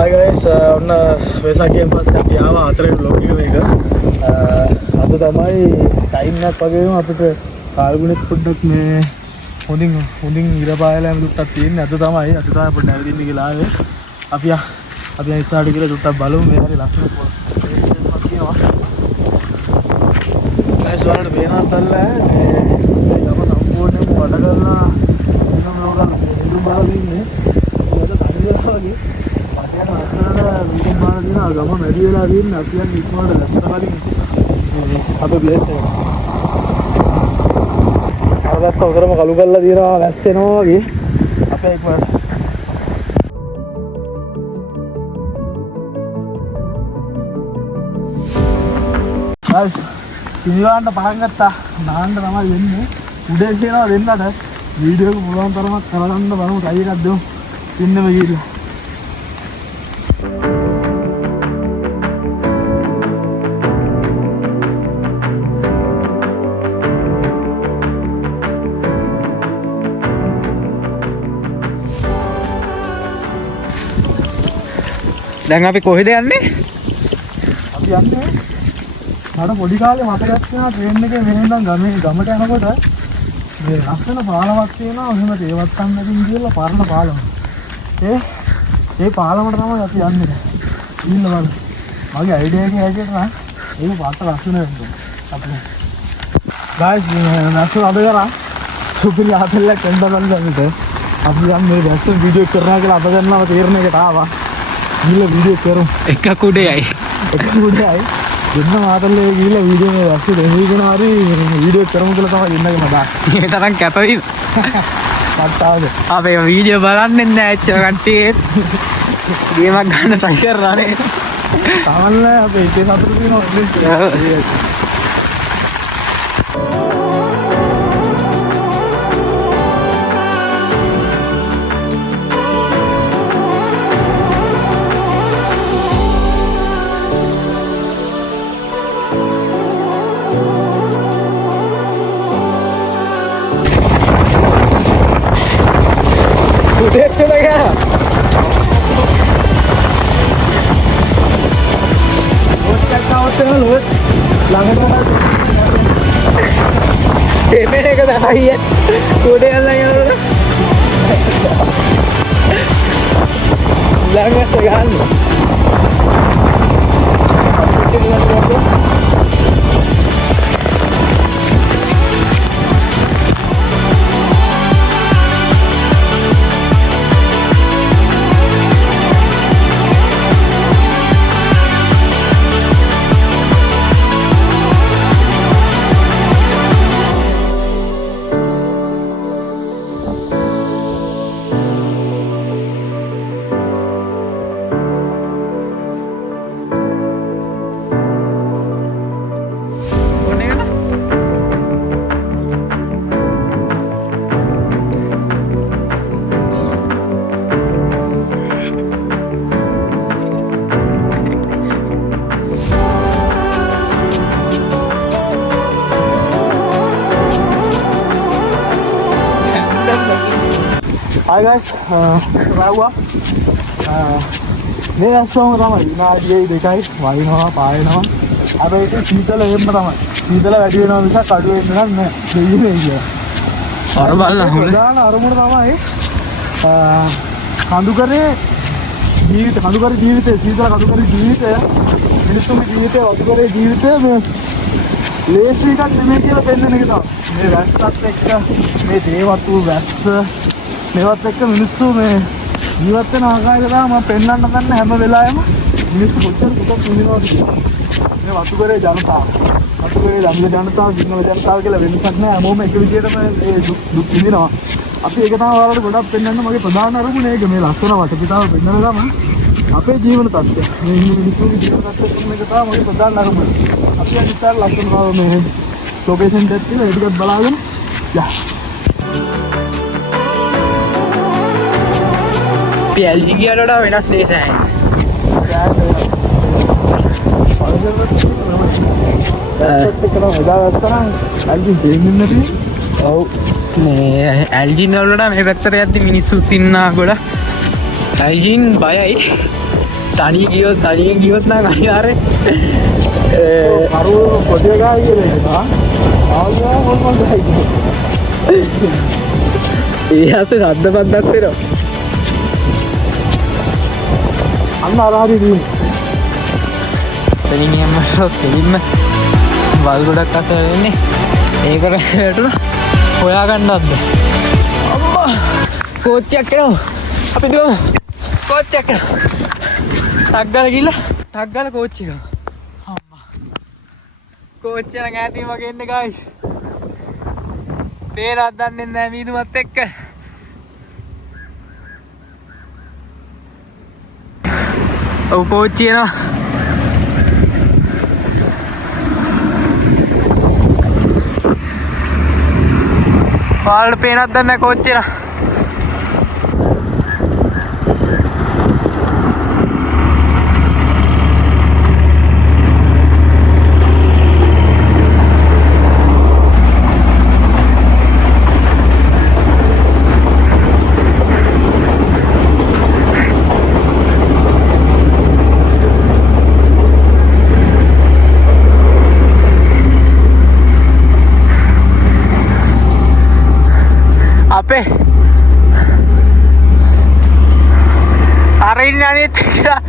Hi guys, ඔන්න වෙසක්ගෙන් පස්සේ අපි ආවා හතරේ vlog එක. අද තමයි ටයිම් එකක් වගේම අපිට කාල්ගුණෙත් පොඩ්ඩක් මේ හොඳින් ඉර පායලා දුට්ටක් තියෙන්නේ. අද තමයි අපිට නැවිදින්න කියලා ආවේ. අපි ඉස්සරහට ගිහලා දුට්ටක් බලමු. මේ හරි ලස්සන පොස්ට් තියෙනවා. guys වලට වෙනත් දැල්ලා මේ යම සම්පූර්ණයෙන්ම වඩ කරලා ඉන්න vlog එක දෙන්න බලලා ඉන්නේ. ඒක තනියලා වගේ වීඩියෝ බලන දින ගම වැඩි වෙලා තියෙන අපි යන ඉක්මනට ලස්සන කලින් අපේ ප්ලේස් එක. අරකට උඩරම කළු කරලා දිනවා වැස්සෙනවා වගේ අපේ ඉක්මනට. guys ඉනිවාන්ට පහන් ගත්තා. නාන්න තමයි වෙන්නේ. උඩේ කියනවා දෙන්නට වීඩියෝ එක පුළුවන් තරමක් කරගන්න බලමු try එකක් දෙමු. ඉන්නම ගිහිල්ලා දැන් අපි කොහෙද යන්නේ? අපි යන්නේ මට පොඩි කාලේ මතකයක් තියෙනවා ට්‍රේන් එකේ මෙහෙන් ගමට යනකොට මේ ලස්සන පාලමක් තියෙනවා. එහෙම තේවත් ගන්නකින් කියලා පරණ පාලම. ඒ පාලමට තමයි අපි යන්නේ. ඉන්න බලන්න. මගේ අයිඩියා එකේ හැටියට නම් ඒක පාට ලස්සන වෙනවා. අපේ guys නැසු අද කරා සුපිරි ආතල්ලක් එන්න බලන්නද අපි යන්නේ දැස්ස වීඩියෝ කරනවා කියලා අද ගන්නව තීරණයකට ආවා. ගිහලා වීඩියෝ කරමු. එකක් උඩේයි. දෙන්න මාතල්ලේ ගිහලා වීඩියෝ මේ දැස්ස දෙහිගෙන හරි වීඩියෝ කරමු කියලා තමයි ඉන්නගේ මදා. මේ තරම් කැපවීම. පට්ටාවද. අපේ වීඩියෝ බලන්නේ නැහැ ඇච්ච කට්ටියේ. ගේමක් ගන්න try කරලානේ. තමන්ලා අපේ එකේ සතුටු වෙනවා. देख तो लगा बहुत क्या होते हैं लोग लगा ये मैंने कहा भाई है कोडे लगा लगा सगान Hi guys, Rawa. මේ ඇස්සම තමයි විනාඩියේ දෙකයි වයින්නවා පායනවා. අර ඒක සීතල එහෙම තමයි. සීතල වැඩි වෙනවා මිසක් අඩු වෙන්නේ නැහැ. දෙන්නේ කියලා. අර බලන්න හොඳ. දාන අරමුණ තමයි කඳුකරේ ජීවිතේ සීතල කඳුකරේ ජීවිතය මිනිස්සුන්ගේ ජීවිතේ වතුකරේ ජීවිතය මේ ලේසි එකක් නෙමෙයි කියලා පෙන්වන එක තමයි. මේ වැස්සත් එක්ක මේ දේවතු වැස්ස මේවත් එක්ක මිනිස්සු මේ ජීවත් වෙන ආකාරය තමයි මම පෙන්වන්න ගන්න හැම වෙලාවෙම මිනිස්සු කොච්චර දුක් විඳිනවද කියලා. මේ වතුකරේ ජනතාව. වතුකරේ ජනතාව සිංහල ජනතාව කියලා වෙනසක් නැහැ. හැමෝම එක විදිහටම මේ දුක් විඳිනවා. අපි ඒක තමයි ඔයාලට ගොඩක් පෙන්වන්න මගේ ප්‍රධාන අරමුණ ඒක මේ ලස්සන වටපිටාව පෙන්වන ගමන් අපේ ජීවන තත්ත්වය. මේ මිනිස්සුගේ ජීවන තත්ත්වය පෙන්වන එක තමයි මගේ ප්‍රධාන අරමුණ. අපි අද ඉස්සර ලස්සන මේ ලොකේෂන් එකක් තියෙනවා. ඒක ටිකක් බලාගෙන යා LG ගියට වඩා වෙනස් ලේස නැහැ. ඔව් මේ ඇල්ජින් වලට මේ පැත්තට යද්දි මිනිස්සුත් ඉන්නා ගොඩක්. ඇල්ජින් බයයි. තනියෙන් ගියොත් නම් අනිවාර්යෙන් කරු පොඩි ගා කියලා ආවා මොනවද හිතේ ඊහසේ සද්ද පද්දක් දෙනවා අන්න අරහරි දින එතනින් එහෙම දෙලින්ම වල් ගොඩක් අසල වෙන්නේ ඒකට වැටුණා හොයා ගන්නවද අම්මා කෝච්චියක් එනවා අපි දුමු කෝච්චියක් එනවා ටක් ගාලා ගිහලා ටක් ගාලා කෝච්චිය ගමු අම්මා කෝච්චිය නම් ඈතින් වගේ එන්නේ ගයිස් පේරක් දන්නේ නැහැ මීදුමත් එක්ක ඔව් කෝච්චිය එනවා පාලට පේනක් දන්නේ නැහැ කෝච්චිය එනවා අපේ අරින්න අනිත් කියලා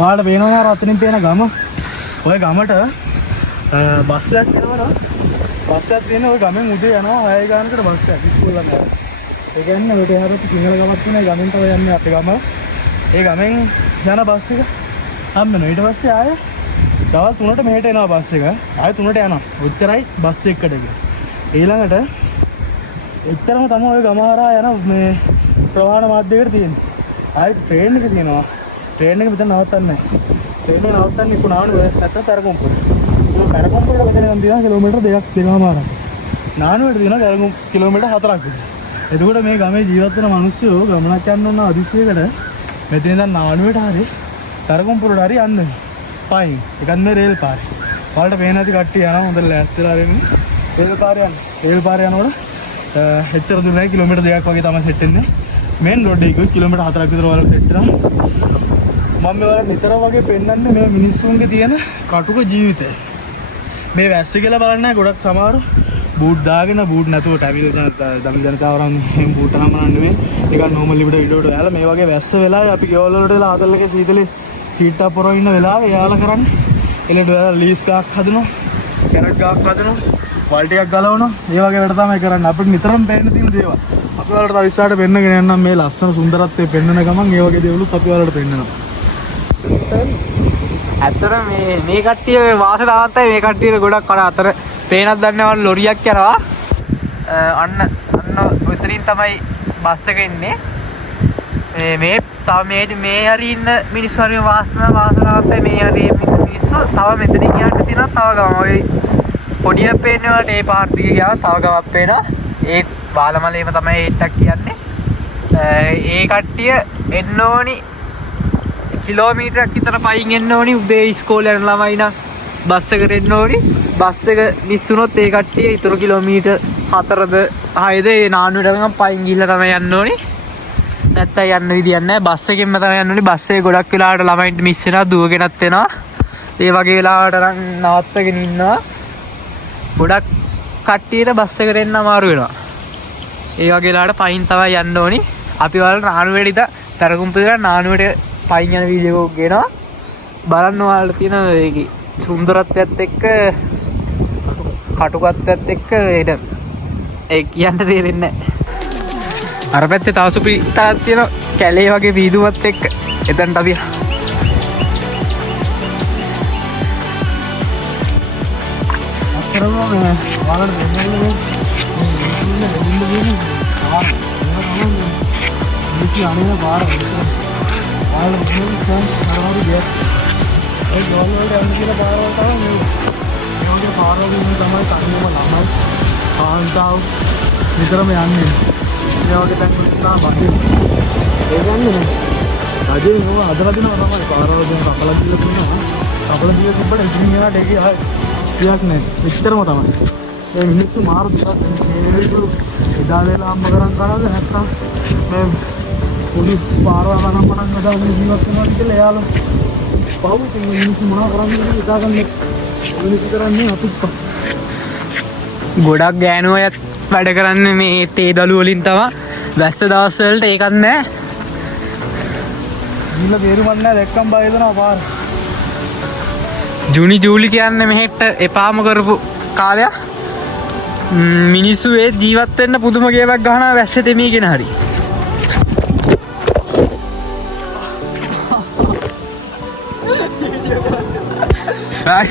පාට පේනවා රත්නින් පේන ගම ඔය ගමට බස් එකක් යනවා බස් එකක් තියෙන ඔය ගමෙන් උදේ යනවා 6 ගානකට බස් එකක් ඉස්කෝල යනවා ඒ කියන්නේ ඔය හැරෙත් සිංහල ගමක් තියෙන ගමෙන් තමයි යන්නේ අපේ ගම ඒ ගමෙන් යන බස් එක හම්බෙනවා ඊට පස්සේ ආයේ දවල් 3ට මෙහෙට එනවා බස් එක ආයේ 3ට යනවා උච්චරයි බස් එකකට ඊළඟට එච්චරම තමයි ඔය ගම හරහා යන මේ ප්‍රවාහන මාධ්‍යයකට තියෙන්නේ ආයේ ට්‍රේන් එක තියෙනවා ට්‍රේන් එක මෙතන නවත්තන්නේ නැහැ. ට්‍රේන් එක නවත්තන්නේ කුණාවනේ නැත්තම් තරගොම්පොළ. ඒක තරගොම්පොළ මෙතන නම් දිනවා කිලෝමීටර් 2.5මාරක්. නානුවට දිනවා තරගොම් කිලෝමීටර් 4ක් විතර. එතකොට මේ ගමේ ජීවත් වෙන මිනිස්සු ගමනක් යන්න ඕන අදිසියකට මෙතන ඉඳන් නානුවට හරි තරගොම්පොළට හරි යන්න. පයින්. ඒකත් මේ රේල් පාරේ. වලට පේන ඇති කට්ටිය යනවා හොඳට ලෑස්තිලා වෙන්නේ. රේල් පාරේ යන්න. රේල් පාරේ යනකොට එච්චර දුර නැහැ කිලෝමීටර් 2ක් වගේ තමයි සෙට් වෙන්නේ. මේන් රෝඩ් එකේ කිලෝමීටර් 4ක් විතර වල සෙට් වෙනවා. මම මේවල නිතර වගේ පෙන්නන්නේ මේ මිනිස්සුන්ගේ තියෙන කටුක ජීවිතය. මේ වැස්ස කියලා බලන්නේ ගොඩක් සමහර බූට් දාගෙන බූට් නැතුව ටැවිල් දම ජනතාවරන් එහෙම බූට් නමන නෙමෙයි. නිකන් නෝමල් ලිවිඩ වීඩියෝට දාලා මේ වගේ වැස්ස වෙලාවේ අපි ගෙවල් වලට වෙලා ආතල් එකේ සීතලේ සීට් එක පොරව ඉන්න වෙලාවේ යාලා කරන්නේ. එලෙට වෙලා ලීස් ගාක් හදනවා. කැරට් ගාක් හදනවා. වල් ටිකක් ගලවනවා. ඒ වගේ වැඩ තමයි කරන්නේ. අපිට නිතරම පේන්න තියෙන දේවල්. අපි වලට තව ඉස්සරහට පෙන්නගෙන යන්නම් මේ ලස්සන සුන්දරත්වය පෙන්වන ගමන් ඒ වගේ දේවලුත් අපි වලට පෙන්නනවා. ඇත්තට මේ කට්ටිය වාසනාවන්තයි මේ කට්ටියට ගොඩක් අර අතර පේනක් දන්නවලු ලොරියක් යනවා අන්න උතරින් තමයි බස් එක එන්නේ මේ තව මේ හරි ඉන්න මිනිස්සු හරි වාසනාවන්තයි මේ හරි මිනිස්සු තව මෙතනින් යන්න තියෙනවා තව ගම ඔය පොඩියක් පේන්නේ වලට ඒ පාර් දිගේ ගියාම තව ගමක් පේනවා ඒ බාලමලේම තමයි ඒට්ටක් කියන්නේ ඒ කට්ටිය එන්න ඕනි කිලෝමීටරයක් විතර පයින් එන්න ඕනි උදේ ඉස්කෝලේ යන ළමයි නම් බස් එකට එන්න ඕනි බස් එක මිස් වුණොත් ඒ කට්ටිය ඊටු කිලෝමීටර් 4ද 6ද ඒ නානුවට ගමන් පයින් ගිහිල්ලා තමයි යන්න ඕනි නැත්තම් යන්න විදියක් නැහැ බස් එකෙන්ම තමයි යන්න ඕනි බස් එකේ ගොඩක් වෙලාවට ළමයින්ට මිස් වෙනවා දුවගෙනත් එනවා ඒ වගේ වෙලාවට නම් නවත්තගෙන ඉන්නවා ගොඩක් කට්ටියට බස් එකට එන්න අමාරු වෙනවා ඒ වගේ වෙලාවට පයින් තමයි යන්න ඕනි අපි වල නානුවට ඉත තරගුම්පුදලා නානුවට පයින් යන වීඩියෝ එකක් ගේනවා බලන්න ඔයාලට තියෙන ඒකේ සුන්දරත්වයත් එක්ක කටුකත්වයත් එක්ක ඒ කියන්න තේරෙන්නේ නැහැ. අර පැත්තේ තව සුපිරිතරක් තියෙන කැලේ වගේ වීදුවත් එක්ක එතනට අපි අතරම වලට දෙන්නන්නේ මේක අනේ බාර වල මොකක්ද කරවරු ගියා ඒ ගෝල් වල යන්න කියලා බාරවල තමයි මේ පාරවල ඉන්න තමයි කන්නේම ළමයි කාන්තාව විතරම යන්නේ ඒ වගේ තැන් වල තමයි ඒ ගන්නේ අදේ නෝ අදලා දෙනවා තමයි පාරවල දෙන කපලා දීලා තියෙනවා කපලා දීලා තිබ්බට ඉතින් එයාට ඒකේ කියක් නැහැ විතරම තමයි මේ මිනිස්සු මාරු දෙයක් මේ එදා වෙලා අම්ම කරන් කරාද නැත්තම් මේ පොඩි පාරවල් ගණන් මනන් ගදාගෙන ජීවත් වෙනවා කියලා එයාලා පවුතින් මිනිස්සු මොනවා කරන්නේ හිතාගන්නේ මිනිස්සු කරන්නේ අපිත් ගොඩක් ගෑනු අයත් වැඩ කරන්නේ මේ තේ දළු වලින් තමයි වැස්ස දවස් වලට ඒකත් නැහැ ගිහලා බේරුමක් නැහැ දැක්කම් බය වෙනවා පාර ජූනි ජූලි කියන්නේ මෙහෙට එපාම කරපු කාලයක් මිනිස්සු ඒ ජීවත් වෙන්න පුදුම ගේවක් ගහනවා වැස්ස දෙමීගෙන හරි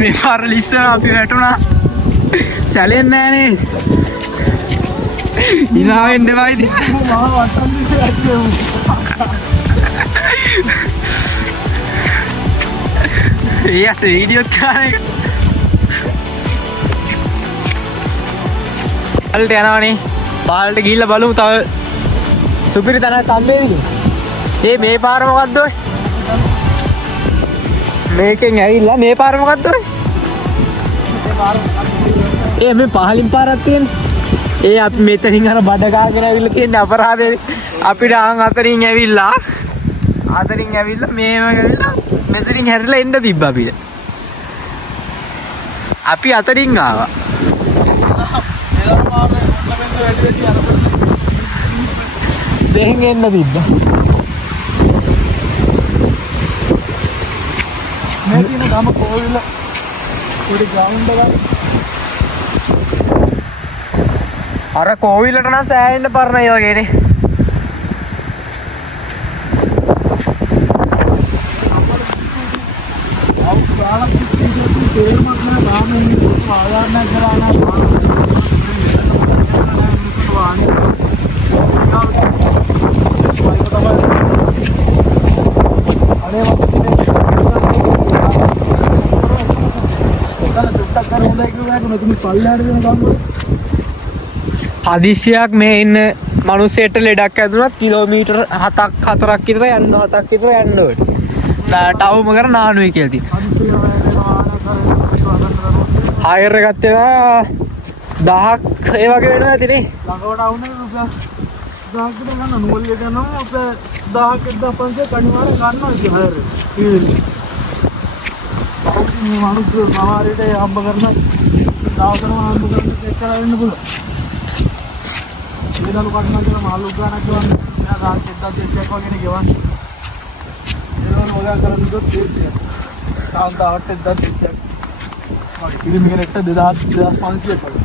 මේ පාර ලිස්සන අපි වැටුණා සැලෙන්නේ නෑනේ ඉනා වෙන්න එපා ඉතින් මම වට්ටම් දිහා Yes, video කරන්නේ. අල්ට යනවනේ. පාල්ට ගිහිල්ලා බලමු තව සුපිරි තැනක් හම්බෙයිද කියලා. මේ පාර මොකද්ද ඔය? මේකෙන් ඇවිල්ලා මේ පාර මොකද්ද ඔය? මේ පහලින් පාරක් තියෙන්නේ. අපි මෙතනින් අර බඩ ගාගෙන ඇවිල්ලා තියෙන අපරාධේ අපිට අතරින් ඇවිල්ලා මේව ඇවිල්ලා මෙතනින් හැරිලා එන්න තිබ්බා අපිට. අපි අතරින් ආවා. දෙහින් එන්න තිබ්බා. මේ තියෙන ගම කෝවිල පොඩි ග්‍රවුන්ඩ් එකක්. අර කෝවිලට නම් සෑහෙන්න පරණයි වගේනේ. හදිසියක් මේ ඉන්න මනුස්සයට ලෙඩක් ඇදුනත් කිලෝමීටර් 7ක් 4ක් විතර යන්න 7ක් විතර යන්න ඕනේ. ටවුම කර නානුයි කියලා තියෙනවා. හයර් එකක් තියෙනවා 1000ක් ඒ වගේ වෙනවා ඇතිනේ. ළඟවට ආවුනේ රුපියල් 1000ක් විතර ගන්න නූල් එක යනවා රුපියල් 1000ක් 1500 කණිවාරේ ගන්නවා ඉතින් හයර් එක. මේ මිනිස්සු සමහරවිට හම්බ කරන දවසම හම්බ කරන චෙක් කරලා වෙන්න පුළුවන්. මේ දලු කටනවා කියලා මාළු ගානක් ගවන්න. එයා ගාන 1200ක් වගේනේ ගෙවන්නේ. ඒවන ඔයා කරන් දුත් තියෙන්නේ. තාන්තාවට 1200ක්. හරි කිලිමිකලට 2500ක් වගේ.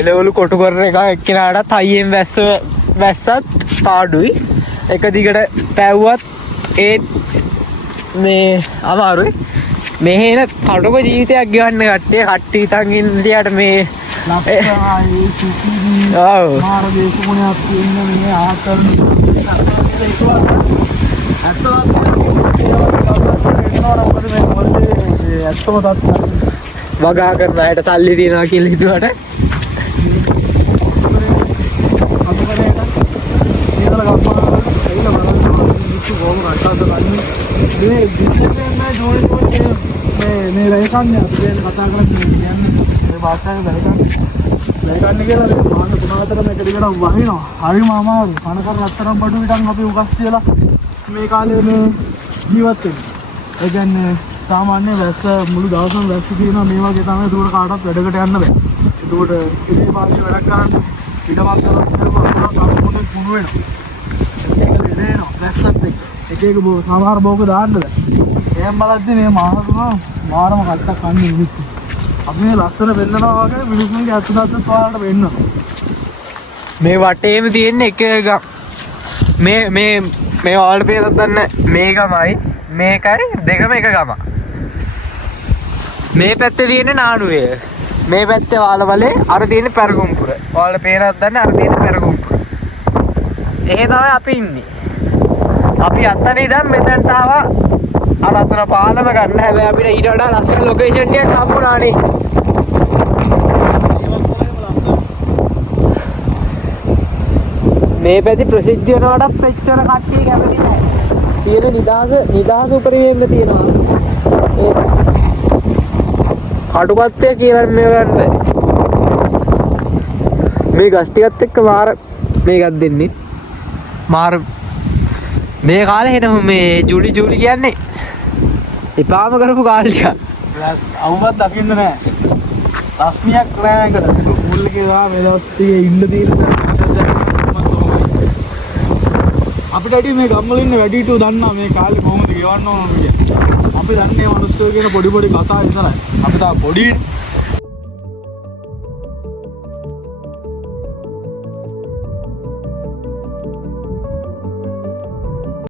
එළවලු කොටු කරන එක එක්කිනාටත් හයියෙන් වැස්සත් පාඩුයි. එක දිගට පැව්වත් ඒත් මේ අමාරුයි. මෙහෙන කටුක ජීවිතයක් ගෙවන්න කට්ටිය ඉතින් ඉන්දියාට මේ ලස්සනයි සුපිරි මාර දේශගුණයක් තියෙන මේ ආහතරන වගා කරන අයට සල්ලි තියනවා කියලා හිතුවට මේ රේකන්නේ අපි දැන් කතා කරන්නේ කියන්නේ මේ භාෂාවේ රේකන්නේ කියලා මාන 3-4 මේක දිගට වහිනවා. හරිම අමාරු. කනකර රත්තරන් බඩු විතරක් අපි උගස් කියලා මේ කාලේ මේ ජීවත් වෙන්නේ. ඒ කියන්නේ සාමාන්‍ය වැස්ස මුළු දවසම වැස්ස තියෙනවා මේ වගේ තමයි දුර කාටවත් වැඩකට යන්න බෑ. ඒකට ඉතින් පාස්සේ වැඩක් කරන්න ඉඩමක් කරලා කරපුවා තමයි කුණු වෙනවා. ඒක ලෙඩේනවා වැස්සත් එක්ක. එක එක සමහර බෝක දාන්නද එහෙම බලද්දි මේ මාහතුනා මාරම කට්ටක් කන්නේ මිනිස්සු අපි මේ ලස්සන වෙන්නනවා වගේ මිනිස්සුන්ගේ අත්දැක පාරට වෙන්න මේ වටේම තියෙන එක මේ වෝල් පේපර් දන්න මේ ගමයි මේකයි දෙකම එක ගම මේ පැත්තේ තියෙන නානුවේ මේ පැත්තේ වාලවලේ අර තියෙන පෙරගුම්පුර ඔයාලට පේනවද දන්නේ අර තියෙන පෙරගුම්පුර එහෙ තමයි අපි ඉන්නේ අපි අතන ඉඳන් මෙතනට ආවා අර අතන පාලම ගන්න හැබැයි අපිට ඊට වඩා ලස්සන ලොකේෂන් එකක් හම්බුණානේ මේ පැති ප්‍රසිද්ධ වෙනවටත් එච්චර කට්ටිය කැමති නැහැ. තියෙන නිදහස උපරිමයෙන්ම තියෙනවා. ඒ කටුපත්තය කියලා මේ ගන්න. මේ ගස් ටිකත් එක්ක මාර මේකක් දෙන්නේ. මාර මේ කාලේ එන මේ ජූලි කියන්නේ එපාම කරපු කාලේ ටික. අවුවත් දකින්න නැහැ. රස්නියක් නැහැ එකට. මුල් එකේ ගා මේ දවස් ටිකේ ඉන්න තියෙන අපිට ඇටි මේ ගම්වල ඉන්න වැඩිහිටියෝ දන්නා මේ කාලේ කොහොමද ගෙවන්න ඕන කියලා. අපි දන්නේ මිනිස්සු කියන පොඩි කතා විතරයි. අපි තා පොඩි